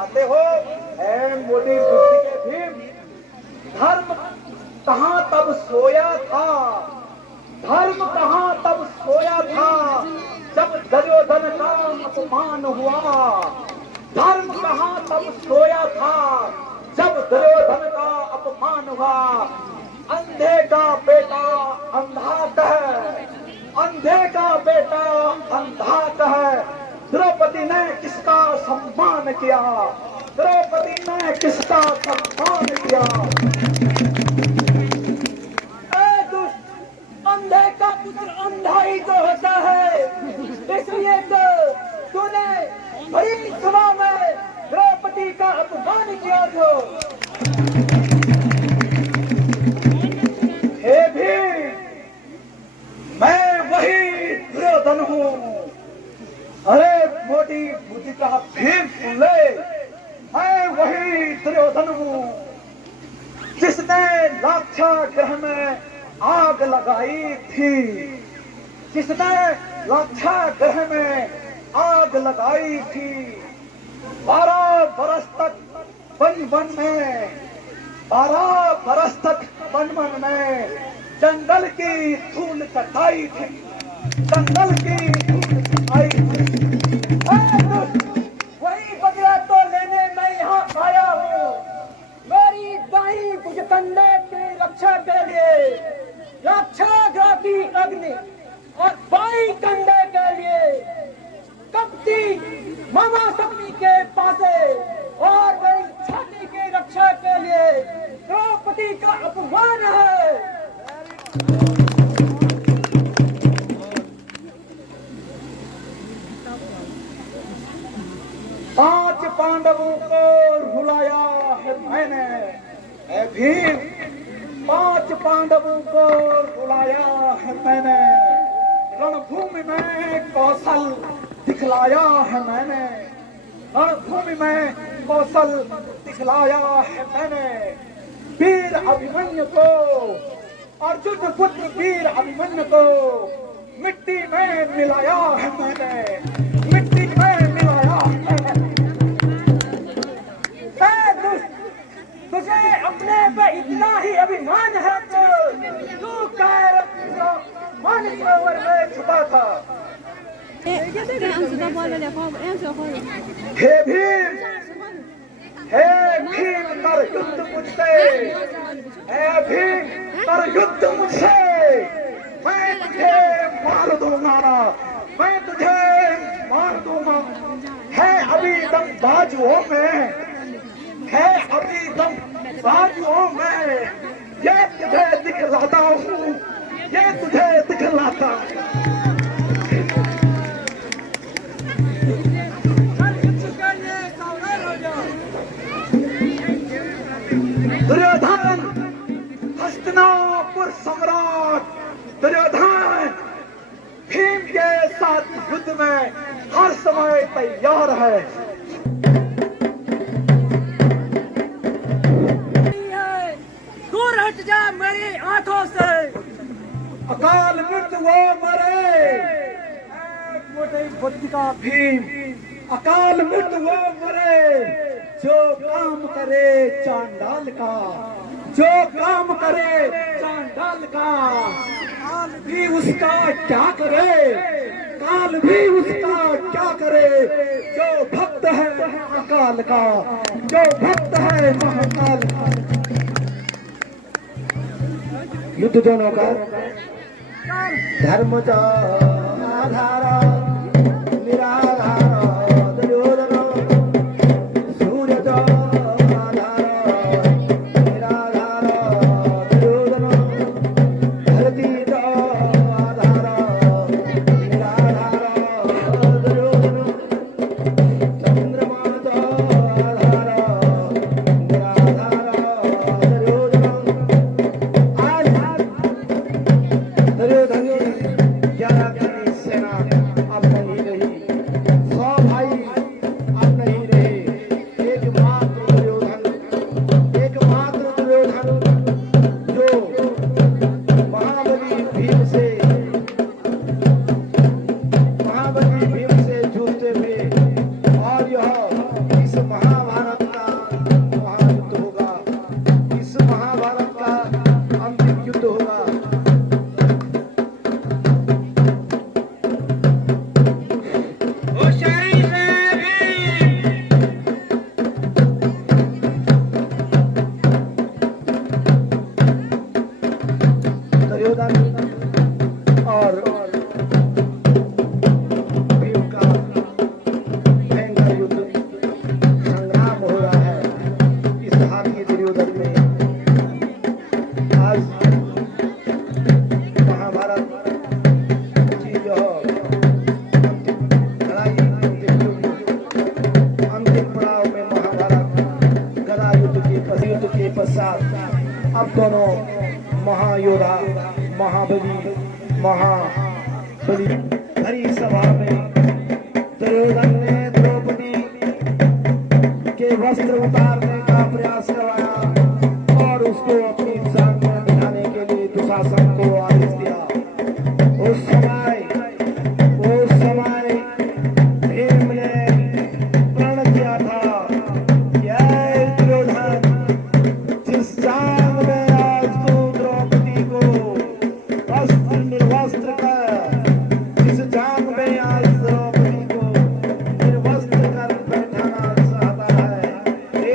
सिखाते हो। मोटी बुद्धि के भीम, धर्म कहाँ तब सोया था, धर्म कहाँ तब सोया था जब दुर्योधन का अपमान हुआ। धर्म कहाँ तब सोया था जब दुर्योधन का अपमान हुआ। अंधे का बेटा अंधा कहे, अंधे का बेटा अंधा कहे, द्रौपदी ने किसका सम्मान किया, द्रौपदी ने किसका सम्मान किया। अंधे का पुत्र अंधा ही तो होता है, इसलिए तो तूने बड़ी सभा में द्रौपदी का अपमान किया था। हे भीम, मैं वही दुर्योधन हूँ। अरे मोटी बुद्धि का भीम सुन ले, मैं वही दुर्योधन हूँ जिसने लाक्षागृह में आग लगाई थी, जिसने लाक्षागृह में आग लगाई थी। 12 बरस तक वन में, 12 बरस तक वन में जंगल की धूल कटाई थी, जंगल की धूल कटाई थी। वही बदला तो लेने मैं यहाँ आया हूँ। मेरी दाई भुजकंडे की रक्षा के लिए लाक्षागृह की अग्नि और बाई कंडे के लिए कपटी मामा शक्ति के पासे और मेरी छाती की रक्षा के लिए द्रौपदी का अपमान है। 5 पांडवों को रुलाया है मैंने। ऐ भीम, 5 पांडवों को रुलाया है मैंने। रणभूमि में कौशल दिखलाया है मैंने, रणभूमि में कौशल दिखलाया है मैंने। वीर अभिमन्यु को, अर्जुन पुत्र वीर अभिमन्यु को मिट्टी में मिलाया है मैंने, मिट्टी में मिलाया है मैंने। तुझे अपने पे इतना ही अभिमान है तो तू मान सरोवर में छुपा था। हे भीम, हे भीम कर युद्ध मुझसे, हे भीम कर युद्ध मुझसे। मैं तुझे मार दूंगा, मैं तुझे मार दूंगा। है अभी दम बाजुओं में, है अभी दम बाजुओं में। ये तुझे दिखलाता हूँ, ये तुझे दिखलाता हूँ। दुर्योधन हस्तिनापुर सम्राट दुर्योधन भीम के साथ युद्ध में हर समय तैयार है। दूर हट जा मेरी आंखों से, अकाल मृत्यु वो मरे। मोटे बुद्धि का भीम, अकाल मृत्यु वो मरे जो काम करे चांडाल का, जो काम करे चांडाल का। काल भी उसका क्या करे, काल भी उसका क्या करे जो भक्त है अकाल का, जो भक्त है महाकाल का। युद्ध दोनों का धर्म का आधार निराधार दुर्योधन, सूर्य का आधार निराधार दुर्योधन, धरती का आधार निराधार दुर्योधन, चंद्रमा का आधार निराधार दुर्योधन। दुर्योधन 11 की सेना अब नहीं रही, 100 साथ अब दोनों महायोद्धा महाबली भरी सभा में दुर्योधन ने द्रौपदी के वस्त्र उतारने का प्रयास करवाया और उसको अपनी जान में बिठाने के लिए दुशासन को आदेश दिया। उस समय भीम ने प्रण किया था कि ऐ दुर्योधन, जिस जांग में आज तू द्रौपदी को वस्त्र निर्वस्त्र कर, जिस जांग में आज द्रौपदी को निर्वस्त्र कर बैठाना चाहता है,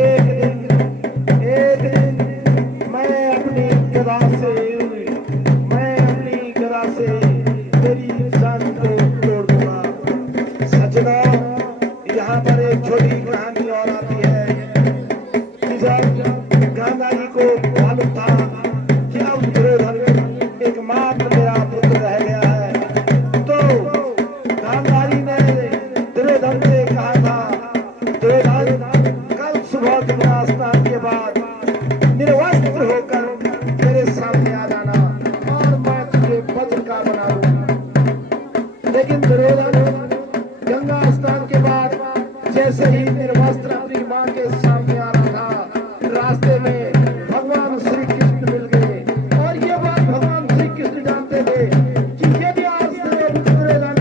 एक दिन मैं अपनी गदा से तेरी जान को तोड़ दूंगा। सजना, यहाँ पर एक छोटी कहानी और आती है कि जब गांधारी को मालूम था कि अब दुर्योधन एकमात्र मेरा पुत्र रह गया है, तो गांधारी ने दुर्योधन से कहा था, दुर्योधन, कल सुबह तुम्हारा स्नान के बाद निर्वस्त्र होकर मेरे सामने आ जाना और मैं तुझे वज्र का बना दूंगा। लेकिन दुर्योधन गंगा स्नान के बाद जैसे ही निर्वस्त्र अपनी मां के सामने आ रहा था, रास्ते में भगवान श्री कृष्ण मिल गए। और ये बात भगवान श्री कृष्ण जानते थे कि यदि आज दुर्योधन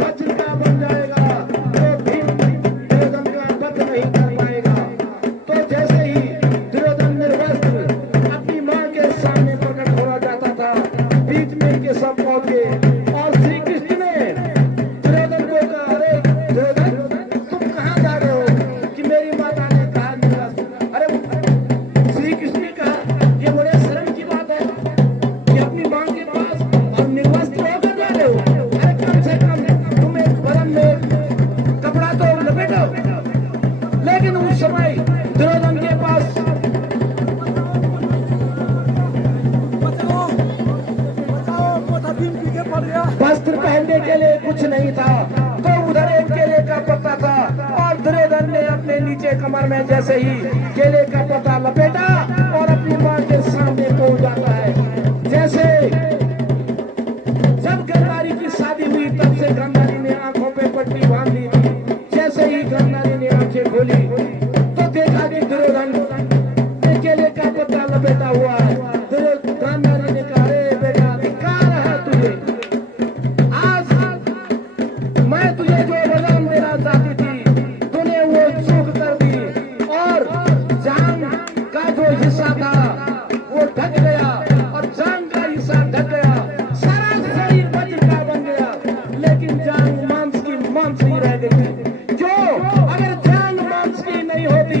वज्र का बन जाएगा तो भीम दुर्योधन का वध नहीं कर पाएगा। तो जैसे ही दुर्योधन निर्वस्त्र अपनी मां के सामने प्रकट हो जाता था, बीच में इनके सब पहुंचे और श्री कृष्ण ने दुर्योधन को कहा, अरे दुर्योधन, तुम कहाँ जा रहे हो कि मेरी माता ने कहा निर्वस्त्र। अरे श्री कृष्ण ने कहा, ये बड़े शर्म की बात है कि अपनी मां के पास और निर्वस्त्र होकर जा रहे हो। अरे कम से कम तुम एक बदन में कपड़ा तो लपेटो। लेकिन उस समय दुर्योधन के पास वस्त्र पहनने के लिए कुछ नहीं था, तो उधर एक केले का पत्ता था और दुर्योधन ने अपने नीचे कमर में जैसे ही केले का पत्ता लपेटा और अपनी मां के सामने पहुंच जाता है। जैसे जब गांधारी की शादी हुई तब से गांधारी ने आंखों पे पट्टी बांध ली थी। जैसे ही गांधारी ने आंखें खोली तो देखा कि दुर्योधन ने केले का पत्ता लपेटा हुआ है। गांधारी ने कहा, अरे बेटा, धिक्कार है तुझे, मैं तुझे जो वरदान देना चाहती थी तूने वो चूक कर दी और जांग का जो हिस्सा था वो ढक गया और जांग का हिस्सा ढक गया, सारा शरीर वज्र का बन गया, लेकिन जांग मांस की मांस ही रह गई। जो अगर जांग मांस की नहीं होती